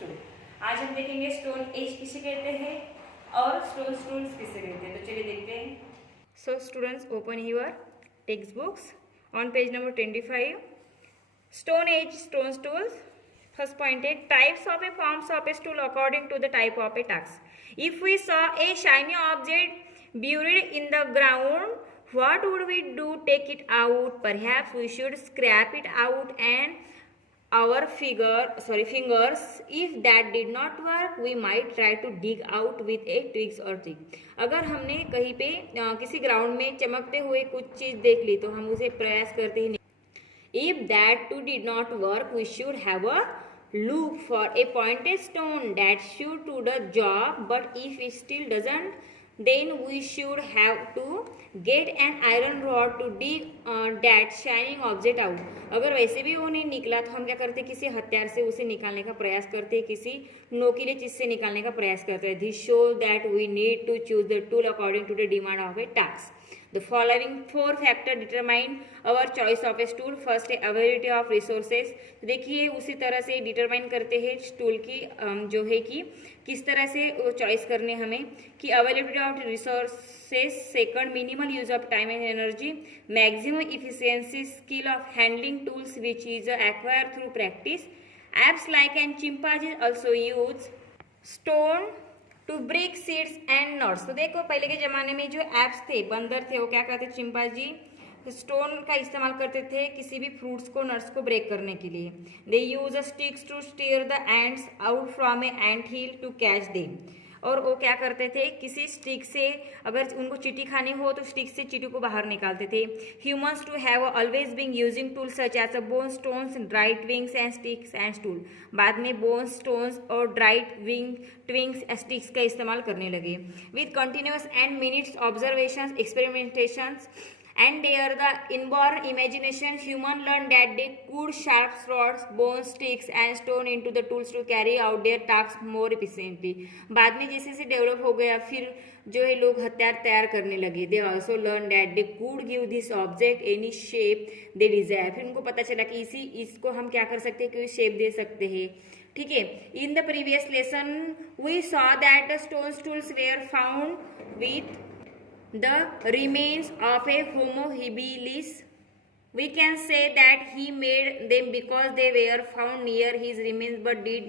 Stone. आज हम देखेंगे स्टोन एज किसे कहते हैं और स्टोन टूल्स किसे कहते हैं। तो चलिए देखते हैं। So students, open your text books on page number 25। Stone age stone tools. First point is types of a forms of a stool according to the type of a task. If we saw a shiny object buried in the ground, what would we do? Take it out. Perhaps we should scrape it out and our fingers. If that did not work, we might try to dig out with a twigs or twig. अगर हमने कहीं पे किसी ground में चमकते हुए कुछ चीज देख ली तो हम उसे प्रयास करते ही नहीं। If that too did not work, we should have a look for a pointed stone that should do the job. But if it still doesn't, then we should have to get an iron rod to dig that shining object out. अगर वैसे भी वो नहीं निकला तो हम क्या करते, किसी हथियार से उसे निकालने का प्रयास करते, किसी नोकीले चीज से निकालने का प्रयास करते हैं। This shows that we need to choose the tool according to the demand of a task. The following four factors determine our choice of a tool. First, availability of resources. देखिए उसी तरह से डिटरमाइन करते हैं tool की जो है कि किस तरह से वो चॉइस करने हमें कि availability of resources. Second, minimal use of time and energy. Maximum efficiency skill of handling tools which is acquire through practice. Apes like and chimpanzees also use stone to break seeds and nuts. तो देखो पहले के जमाने में जो apps थे, बंदर थे, वो क्या करते, चिंपांजी स्टोन का इस्तेमाल करते थे किसी भी फ्रूट्स को, नट्स को ब्रेक करने के लिए। They use sticks to steer the ants out from a ant hill to catch them. और वो क्या करते थे, किसी स्टिक से अगर उनको चींटी खानी हो तो स्टिक से चींटी को बाहर निकालते थे। Humans to have always been using tools such as bone stones, dried wings and sticks and tool. बाद में बोन स्टोन्स और ड्राइड विंग ट्विंग्स स्टिक्स का इस्तेमाल करने लगे। With continuous and minutes observation experimentations and their the inborn imagination, human learned that they could sharp rods, bones, sticks and stone into the tools to carry out their tasks more efficiently. बाद में जैसे से develop हो गया, फिर जो है लोग हथियार तैयार करने लगे। They also learned that they could give this object any shape they desire. फिर उनको पता चला कि इसको हम क्या कर सकते हैं, कोई शेप दे सकते हैं। ठीक है। In the previous lesson we saw that the stone tools were found with the remains of a Homo habilis. We can say that he made them because they were found near his remains, but did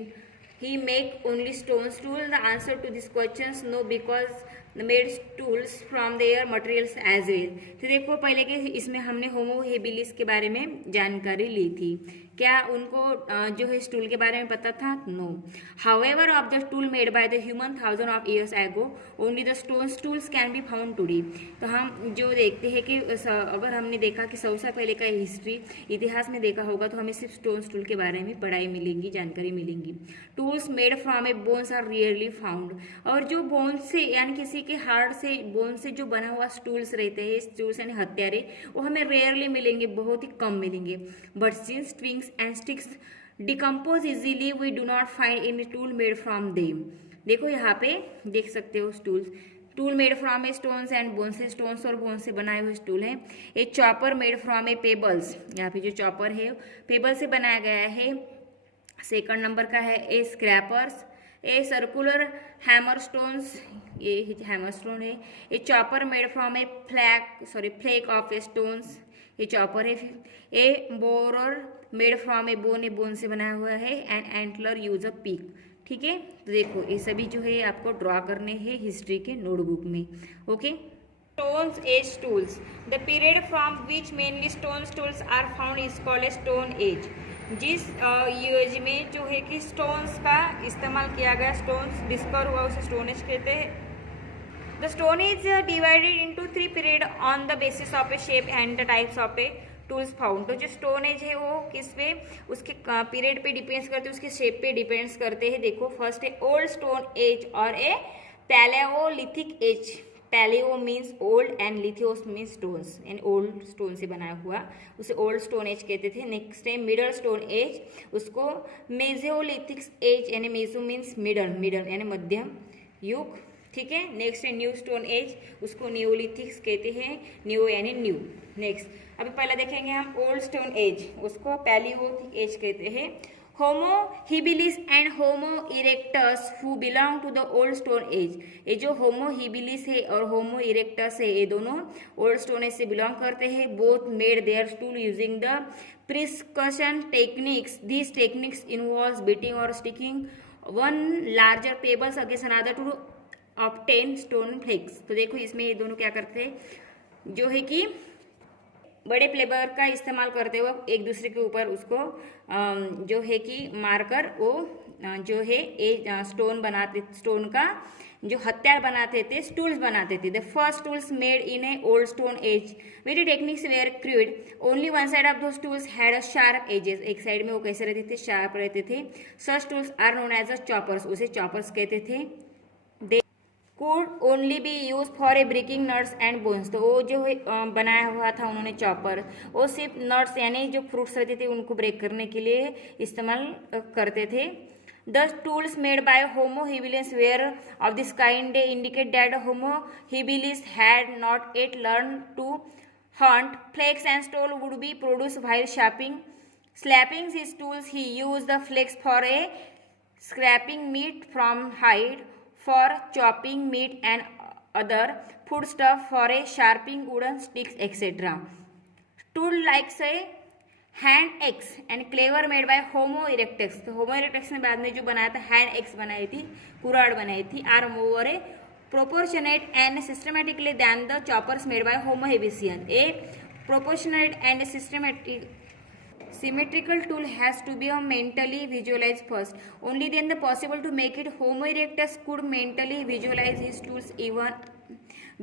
he make only stone tools? The answer to this question is no, because they made tools from their materials as well. तो देखो पहले के इसमें हमने होमो habilis के बारे में जानकारी ली थी। क्या उनको जो है टूल के बारे में पता था? No. However of the tool made by the human thousand of years ago, only the stone tools can be found today. तो हम जो देखते हैं कि अगर हमने देखा कि 100 साल पहले का हिस्ट्री इतिहास में देखा होगा तो हमें सिर्फ स्टोन टूल के बारे में पढ़ाई मिलेंगी, जानकारी मिलेंगी। Tools made from a bones are rarely found. और जो बोन से यानी किसी के हार्ड से, बोन से जो बना हुआ टूल्स रहते हैं, टूल्स यानी हथियारे, वो हमें रेयरली मिलेंगे, बहुत ही कम मिलेंगे। But since twigs and sticks decompose easily, we do not find any tool made from them. देखो यहाँ पे देख सकते हो tool made from a stones and bone से, स्टोन्स और बोन से बनाए हुए टूल है। A chopper made from a pebbles, यहाँ पे जो चॉपर है पेबल से बनाया गया है। सेकंड नंबर का है a scrapers, a circular hammer stones, ये हैमर स्टोन है। A chopper made from a flake of a stones, ये चॉपर है। A borer made from a bone से बनाया हुआ है। And antler use a pick. ठीक है। तो देखो ये सभी जो है आपको ड्रॉ करने हैं हिस्ट्री के नोटबुक में। Okay. Stones as tools. The period from which mainly stone tools are found is called stone age. जिस एज में जो है कि स्टोन्स का इस्तेमाल किया गया, स्टोन्स डिस्कवर हुआ, उसे स्टोन एज कहते हैं। The Stone Age divided into 3 periods on the basis of a shape and the types of a tools found. तो जो स्टोन एज है वो किस पे, उसके पीरियड पे डिपेंड्स करते हैं, उसके शेप पे डिपेंड्स करते हैं। देखो फर्स्ट है ओल्ड स्टोन एज और a palaeolithic age. Palaeo means old and lithos means stones, यानी ओल्ड स्टोन से बनाया हुआ, उसे ओल्ड स्टोन एज कहते थे। नेक्स्ट है मिडल स्टोन एज, उसको मेसोलिथिक एज, यानी मेसो मीन्स मिडल यानी मध्यम युग। ठीक है। नेक्स्ट है न्यू स्टोन एज, उसको न्यूलिथिक्स कहते हैं, न्यू यानी न्यू। नेक्स्ट अभी पहले देखेंगे हम ओल्ड स्टोन एज, उसको पैलियोलिथिक एज कहते हैं। Homo habilis and Homo erectus who belong to the old stone age. ये जो होमो हिबिलिस है और होमो इरेक्टस है ये दोनों ओल्ड स्टोन एज से बिलोंग करते हैं। Both made their tool using the percussion techniques. This techniques involves beating और sticking one larger pebbles against another to obtain stone flakes. तो देखो इसमें ये दोनों क्या करते हैं, जो है कि बड़े प्लेबर का इस्तेमाल करते हुए एक दूसरे के ऊपर उसको जो है कि मारकर वो जो है ये स्टोन का जो हथियार बनाते थे, स्टूल्स बनाते थे। The first tools made in a old stone age very techniques were crude. Only one side of those tools had a sharp edges. एक साइड में वो कैसे रहते थे, शार्प रहते थे। Such tools are known as a choppers, उसे choppers कहते थे। Could only be use for a breaking nuts and bones. तो वो जो बनाया हुआ था उन्होंने चॉपर, वो सिर्फ नट्स यानी जो फ्रूट्स रहते थे उनको ब्रेक करने के लिए इस्तेमाल करते थे। The tools made by Homo habilis were of this kind indicate that Homo habilis had not yet learn to hunt flakes and stone would be produce while slapping his tools. He used the flex for a scraping meat from hide, for chopping meat and other foodstuff, for a sharpening wooden sticks, etc. Tool like say hand axe and clever made by homo erectus. तो होमो erectus ने बाद में जो बनाया था hand axe बनाई थी, कुराड़ बनाई थी, are more a proportionate and systematically than the choppers made by Homo हेबिसियन। A proportionate and symmetrical tool has to be mentally visualized first. Only then the possible to make it. Homo erectus could mentally visualize his tools even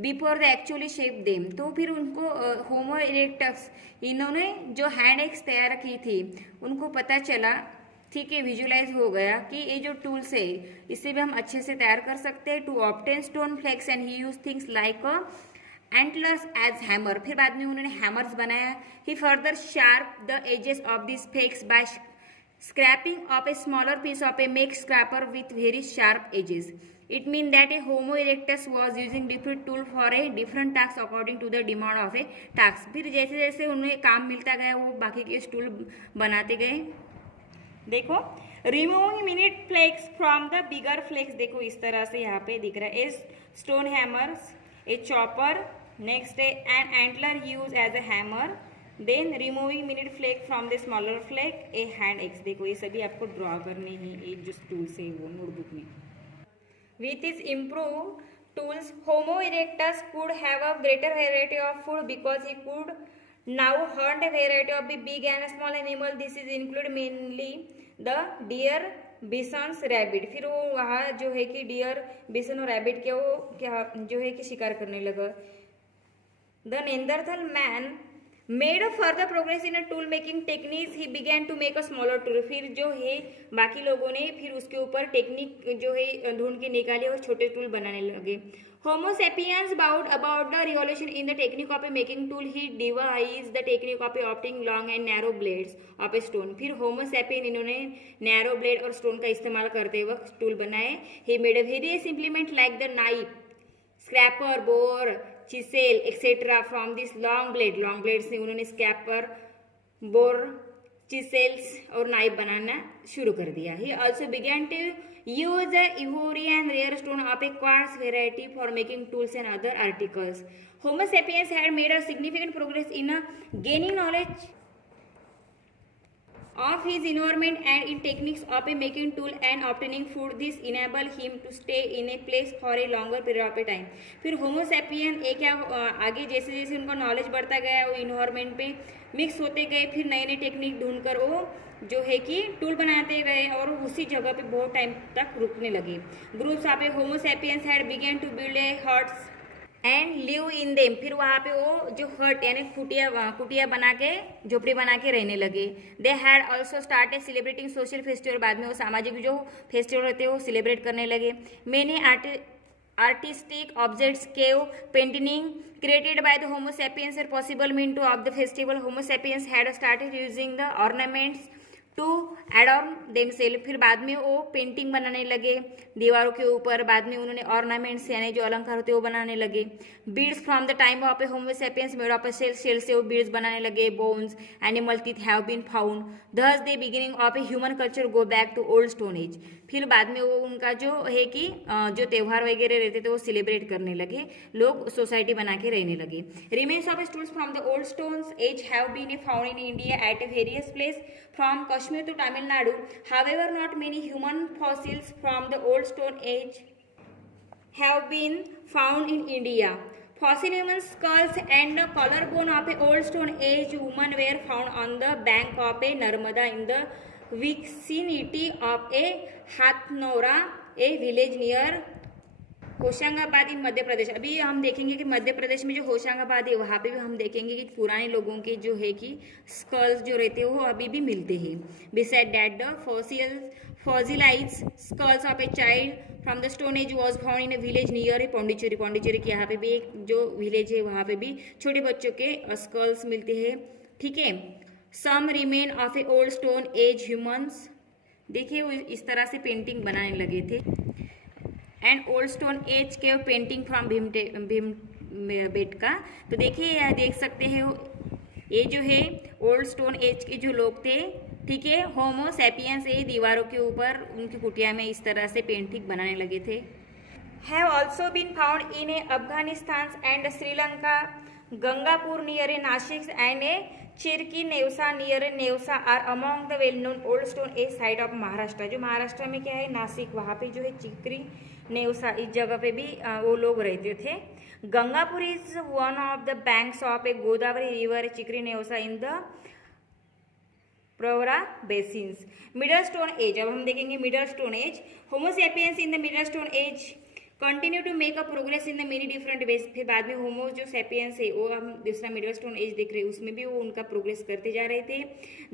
before they actually shape them. तो फिर उनको होमो erectus इन्होंने जो hand axe तैयार की थी उनको पता चला, ठीक है, विजुलाइज हो गया कि ये जो टूल्स है इससे भी हम अच्छे से तैयार कर सकते हैं। To obtain stone flakes and he use things like antlers as hammer. फिर बाद में उन्होंने हैमर्स बनाया। He further sharp the edges of this flakes by scraping off a smaller piece of a make scraper with very sharp edges. It mean that a Homo erectus was using different tool for a different task according to the demand of a task. फिर जैसे जैसे उन्हें काम मिलता गया वो बाकी के टूल बनाते गए। देखो removing minute flakes from the bigger flakes, देखो इस तरह से यहाँ पे दिख रहा है। A stone hammers, a chopper, next an antler used as a hammer, then removing minute flake from the smaller flake, a hand x। देखो ये सभी आपको ड्रॉ करने हैं ये जो टूल्स है वो नोटबुक में। With its improved tools, Homo erectus could have a greater variety of food because he could now hunt a variety of big and small animal. This is include mainly the deer, bisons, rabbit. फिर वो वहाँ जो है कि dear, बिसन और rabbit के वो क्या जो है कि शिकार करने लगा। The Neanderthal man made a further progress in a tool making techniques. He began to make a smaller tool. फिर जो है बाकी लोगों ने फिर उसके ऊपर टेक्निक जो है ढूंढ के निकाले और छोटे टूल बनाने लगे। Homo sapiens brought about the revolution in the technique of a making tool. He devised the technique of opting long and narrow blades of a stone. फिर Homo sapien इन्होंने narrow blade और stone का इस्तेमाल करते वक्त tool बनाए। He made a various implement like the knife, scraper, bore, chisel etcetera from this long blade से उन्होंने स्क्रैपर, बोर, चिसेल्स और नाइफ बनाना शुरू कर दिया। He also began to use the ivory and rare stone of a quartz variety for making tools and other articles. Homo sapiens had made a significant progress in gaining knowledge of his environment and in techniques of a making tool and obtaining food. This enabled him to stay in a place for a longer period of a time. फिर होमो sapien एक क्या आगे जैसे जैसे उनका knowledge बढ़ता गया वो इन्वायरमेंट पे मिक्स होते गए, फिर नए नए टेक्निक ढूंढकर वो जो है कि टूल बनाते गए और उसी जगह पे बहुत टाइम तक रुकने लगे। Groups of a homo sapiens had begun to build a huts and live in them. फिर वहाँ पे वो जो हट यानी कुटिया बना के झोपड़ी बना के रहने लगे। They had also started celebrating social festival. बाद में वो सामाजिक जो फेस्टिवल रहते हैं वो सेलिब्रेट करने लगे। Many artistic objects, cave painting created by the Homo sapiens are possible mean to of the festival. Homo sapiens had started using the ornaments to adorn themselves, फिर बाद में वो पेंटिंग बनाने लगे दीवारों के ऊपर, बाद में उन्होंने ऑर्नामेंट्स यानी जो अलंकार होते हैं वो बनाने लगे। Beads from the time of a homo sapiens made of a shell, shell से वो बीड्स बनाने लगे। Bones, animal teeth have been found, thus the beginning of a human culture go back to old stone age. फिर बाद में वो उनका जो है कि जो त्यौहार वगैरह रहते थे वो सेलिब्रेट करने लगे, लोग सोसाइटी बना के रहने लगे। Remains of tools from the old stones age have been found in India at various place from Kashmir to Tamil Nadu. However not many human fossils from the old stone age have been found in India. Fossil human skulls and the collarbone of a old stone age woman were found on the bank of a Narmada in the vicinity of a Hathnora, a village near Hoshangabad in Madhya Pradesh. अभी हम देखेंगे कि मध्य प्रदेश में जो होशंगाबाद है वहाँ पे भी हम देखेंगे कि पुराने लोगों के जो है कि स्कल्स जो रहते हैं वो अभी भी मिलते हैं। Beside that the fossilized skulls of a child from the stone age was found in a village near a Pondicherry. Pondicherry के यहाँ पे भी एक जो विलेज है वहाँ पे भी छोटे बच्चों के स्कल्स मिलते हैं। ठीक है, some remain of a old stone age humans. देखिए वो इस तरह से पेंटिंग बनाने लगे थे। एंड ओल्ड स्टोन एज के पेंटिंग फ्रॉम भीमबेटका। तो देखिए यहाँ देख सकते हैं ये जो है ओल्ड स्टोन एज के जो लोग थे, ठीक है, होमो सैपियंस, ये दीवारों के ऊपर उनकी कुटिया में इस तरह से पेंटिंग बनाने लगे थे। Have also been found in a Afghanistan and Sri Lanka, Gangapur near a Nasik and a Chirki Nevasa near a Nevasa are among the well known old stone age site of Maharashtra. जो महाराष्ट्र में क्या है, नासिक, वहाँ पे जो है चिकरी नेवसा इस जगह पे भी वो लोग रहते थे। Gangapur is one of the banks of a Godavari river, Chikri Nevasa in the Pravara basins. Middle stone age, अब हम देखेंगे middle stone age. Homo sapiens in the middle stone age continue to make a progress in the many different ways. फिर बाद में होमो जो sapiens है वो हम दूसरा मिडल स्टोन एज देख रहे हैं, उसमें भी वो उनका प्रोग्रेस करते जा रहे थे।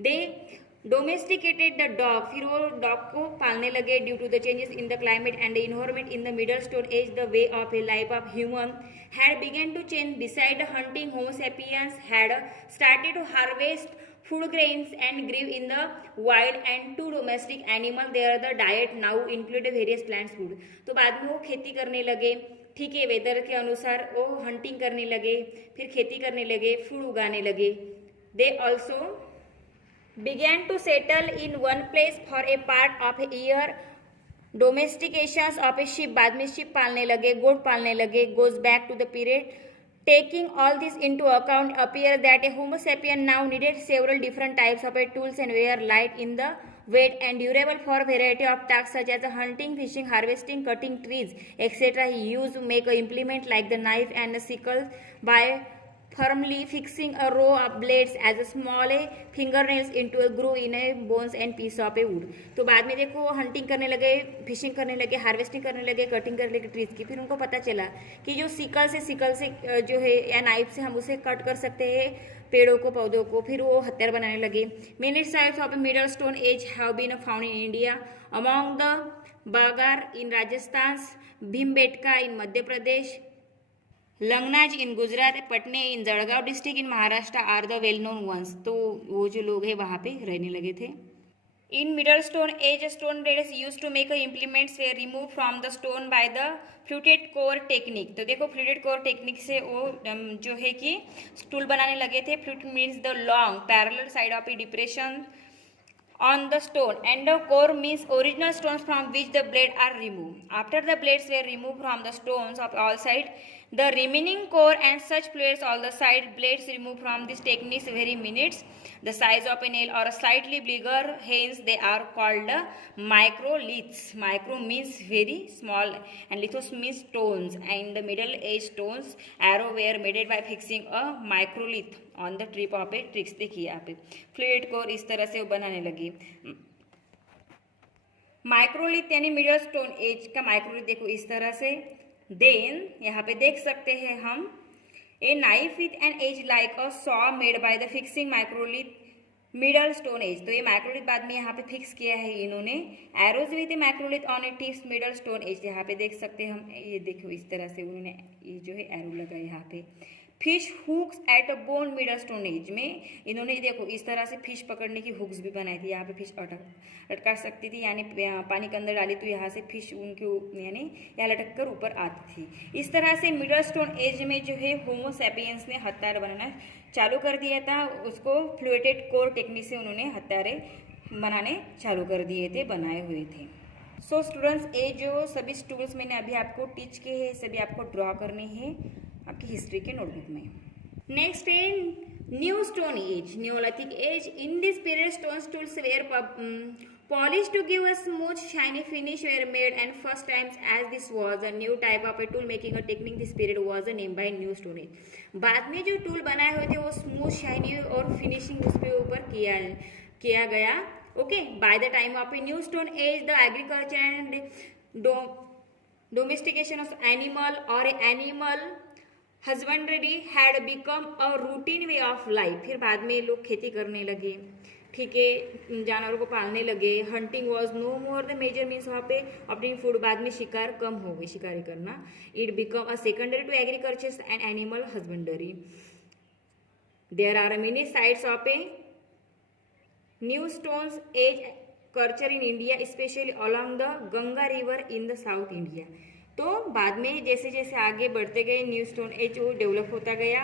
दे डोमेस्टिकेटेड द डॉग, फिर वो डॉग को पालने लगे due to the changes in the climate and the environment in the middle stone age. The way of a life of human had begun to change. Beside hunting, homo sapiens had started to harvest food grains and grew in the wild and to domestic animal there the diet now include various plants food। तो बाद में वो खेती करने लगे, ठीक है, weather के अनुसार वो हंटिंग करने लगे, फिर खेती करने लगे, फूड उगाने लगे। They also began to settle in one place for a part of a year। Domestication of a sheep, बाद में शिप पालने लगे, गोट पालने लगे। Goes back to the period taking all this into account appear that a homo sapien now needed several different types of tools and were light in the weight and durable for variety of tasks such as hunting, fishing, harvesting, cutting trees, etc. He used to make an implement like the knife and the sickle by firmly fixing a row of blades as small fingernails into a groove in a bones and piece of a wood। तो बाद में देखो hunting करने लगे, fishing करने लगे, harvesting करने लगे, कटिंग करने लगे ट्रीज की। फिर उनको पता चला कि जो सिकल से जो है या नाइफ से हम उसे कट कर सकते हैं पेड़ों को, पौधों को। फिर वो हथियार बनाने लगे। Many types of middle stone age have been found in India, among the Bagor in Rajasthan, Bhimbetka in Madhya Pradesh, Langhnaj in Gujarat, Patne in Jalgaon district in Maharashtra are the well known ones. तो वो जो लोग हैं वहाँ पे रहने लगे थे। In middle stone age stone blades use to make implements were remove from the stone by the fluted core technique. तो देखो फ्लूटेड कोर टेक्निक से वो जो है कि टूल बनाने लगे थे। Flute means the long parallel side of A depression on the stone and the core means original stones from which the blades are removed. After the blades were removed from the stones of all sides, the remaining core and such plates all the side blades removed from this techniques vary minutes the size of a nail or slightly bigger, hence they are called microliths. Micro means very small and lithos means stones, and the middle age stones arrow were made by fixing a microlith on the tip of a tricks। देखिए यहाँ पे fluid core इस तरह से वो बनाने लगी। Microlith यानी मिडल स्टोन एज का माइक्रोलिथ देखो इस तरह से। देन यहाँ पे देख सकते हैं हम a knife with an edge like a saw made by the fixing microlith middle stone age. तो ये माइक्रोलिथ बाद में यहाँ पे फिक्स किया है इन्होंने। Arrows with A microlith on A tips middle stone age, यहाँ पे देख सकते हैं हम, ये देखो इस तरह से उन्होंने ये जो है एरो लगा यहाँ पे। Fish hooks at a bone middle stone age में इन्होंने देखो इस तरह से फिश पकड़ने की हुक्स भी बनाई थी। यहाँ पे फिश लटका सकती थी, यानी पानी के अंदर डाली तो यहाँ से फिश उनके यानी यहाँ लटक कर ऊपर आती थी। इस तरह से मिडल स्टोन एज में जो है होमो सैपियंस ने हथियार बनाना चालू कर दिया था। उसको फ्लूइडेड कोर टेक्निक से उन्होंने हथियारे बनाने चालू कर दिए थे, बनाए हुए थे। सो स्टूडेंट्स, ये जो सभी टूल्स मैंने अभी आपको टीच किए हैं सभी आपको ड्रॉ करने हैं आपकी हिस्ट्री के नोटबुक में। नेक्स्ट है new stone age, neolithic age. In this period stone tools were polished to give a smooth shiny finish were made, and first times as this was a new type of a tool making a technique, this period was named by new stone age। बाद में जो tool बनाए हुए थे वो smooth shiny और finishing उस पे ऊपर किया गया। Okay, by the time of a new stone age the agriculture and domestication of animal और animal husbandry had become a routine way of life. फिर बाद में लोग खेती करने लगे, ठीक है, जानवरों को पालने लगे। Hunting was no more the major means वहाँ पे ऑब्टेनिंग फूड, बाद में शिकार कम हो गई, शिकारी करना। It become a secondary to agriculture and animal husbandry. There are many sites of a new stones age culture in India, specially along the Ganga river in the south India. तो बाद में जैसे जैसे आगे बढ़ते गए न्यू स्टोन एज वो develop होता गया।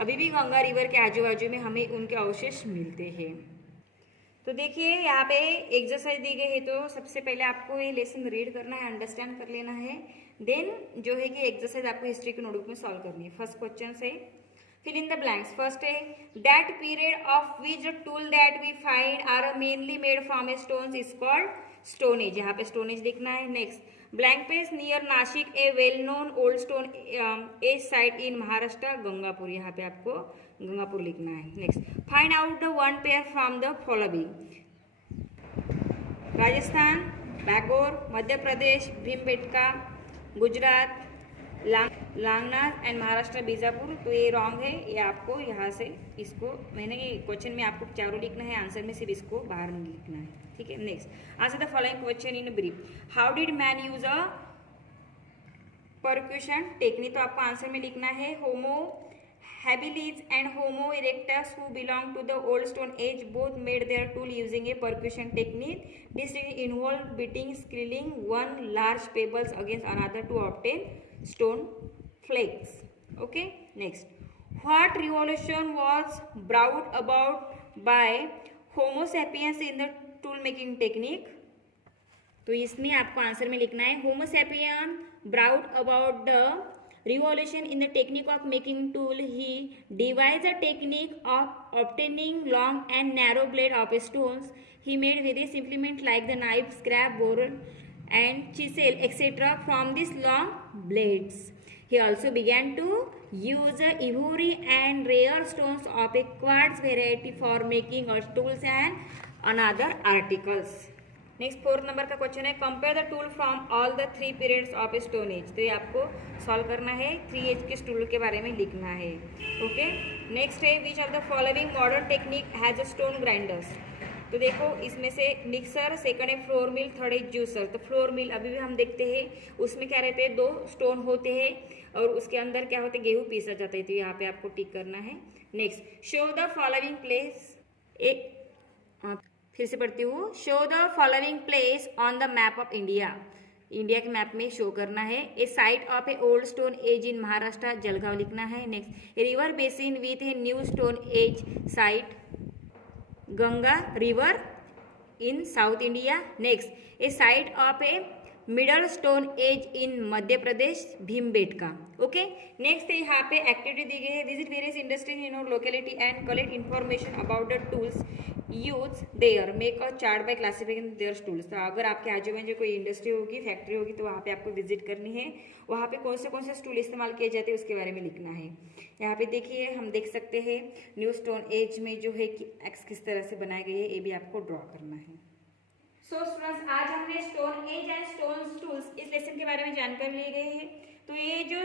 अभी भी गंगा रिवर के आजू बाजू में हमें उनके अवशेष मिलते हैं। तो देखिए यहाँ पे एक्सरसाइज दी गई है, तो सबसे पहले आपको ये लेसन रीड करना है, अंडरस्टैंड कर लेना है। देन जो है कि एक्सरसाइज आपको हिस्ट्री के नोटबुक में सॉल्व करनी है। फर्स्ट क्वेश्चन है fill in the blanks. First है that period of which tool that we find are mainly made from a stones is called stone age. यहाँ पे स्टोन एज लिखना है। Next, blank page near Nasik a well known old stone age site in Maharashtra Gangapur. यहाँ पे आपको गंगापुर लिखना है। Next, find out the one pair from the following. Rajasthan Bagor, Madhya Pradesh Bhimbetka, Gujarat लांगनाथ and Maharashtra Bijapur. तो ये रॉन्ग है, ये आपको यहाँ से इसको मैंने क्वेश्चन में आपको चारों लिखना है, आंसर में सिर्फ इसको बाहर लिखना है, ठीक है। Next, answer the following question in brief. How did man use a percussion technique. तो आपको आंसर में लिखना है होमो habilis and Homo erectus who belong to the old stone age both made their tool using a percussion technique. This involved beating, squealing one large pebbles against another to obtain stone flakes. Okay, next, what revolution was brought about by Homo sapiens in the tool making technique? तो इसमें आपको answer में लिखना है होमो sapien brought about the revolution in the technique of making tool. He devised a technique of obtaining long and narrow blade of stones. He made various implements like the knife, scrap, borer and chisel etc. from these long blades. He also began to use ivory and rare stones of a quartz variety for making tools and another articles. Next, fourth number का question है compare the tool from all the three periods of a stone age. तो ये आपको solve करना है, 3 as के tool के बारे में लिखना है। ओके, नेक्स्ट है which of the following modern technique has a stone grinders. तो देखो इसमें से मिक्सर, सेकंड है फ्लोर मिल, थर्ड है जूसर। तो फ्लोर मिल अभी भी हम देखते हैं, उसमें क्या रहते हैं 2 स्टोन होते हैं और उसके अंदर क्या होते हैं गेहूँ पीसा जाता है। तो यहाँ पे आपको टिक करना है। Next, show the following place. एक फिर से पढ़ती हूँ, show the following place on the map of India. India के मैप में शो करना है। A site of a old stone age in Maharashtra, Jalgaon लिखना है। Next, a river basin with a new stone age site, Ganga river in south India. Next, a site of a middle stone age in Madhya Pradesh Bhimbetka. Okay, next है यहाँ पे activity दी गई है, visit various industries in your locality and collect information about the tools use their, make a chart by classification there tools. तो अगर आपके आजू बाजू कोई इंडस्ट्री होगी, फैक्ट्री होगी, तो वहाँ पे आपको विजिट करनी है। वहाँ पे कौन से टूल इस्तेमाल किए जाते हैं उसके बारे में लिखना है। यहाँ पे देखिए हम देख सकते हैं न्यू स्टोन एज में जो है कि एक्स किस तरह से बनाई गई है, ये भी आपको ड्रॉ करना है। सो स्टूडेंट्स, आज हमने stone age and stone tools इस लेसन के बारे में जानकारी ली गई है। तो ये जो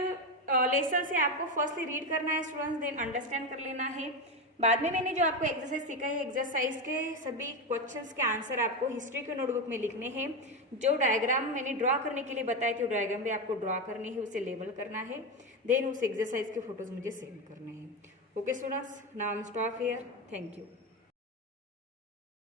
लेसन है आपको फर्स्टली रीड करना है स्टूडेंट्स, देन अंडरस्टैंड कर लेना है, बाद में मैंने जो आपको एक्सरसाइज सिखा है, एक्सरसाइज के सभी क्वेश्चंस के आंसर आपको हिस्ट्री के नोटबुक में लिखने हैं। जो डायग्राम मैंने ड्रॉ करने के लिए बताए थे, वो डायग्राम भी आपको ड्रॉ करनी है, उसे लेबल करना है, देन उस एक्सरसाइज के फोटोज मुझे सेंड करने हैं। Okay students, now I am stop here. Thank you.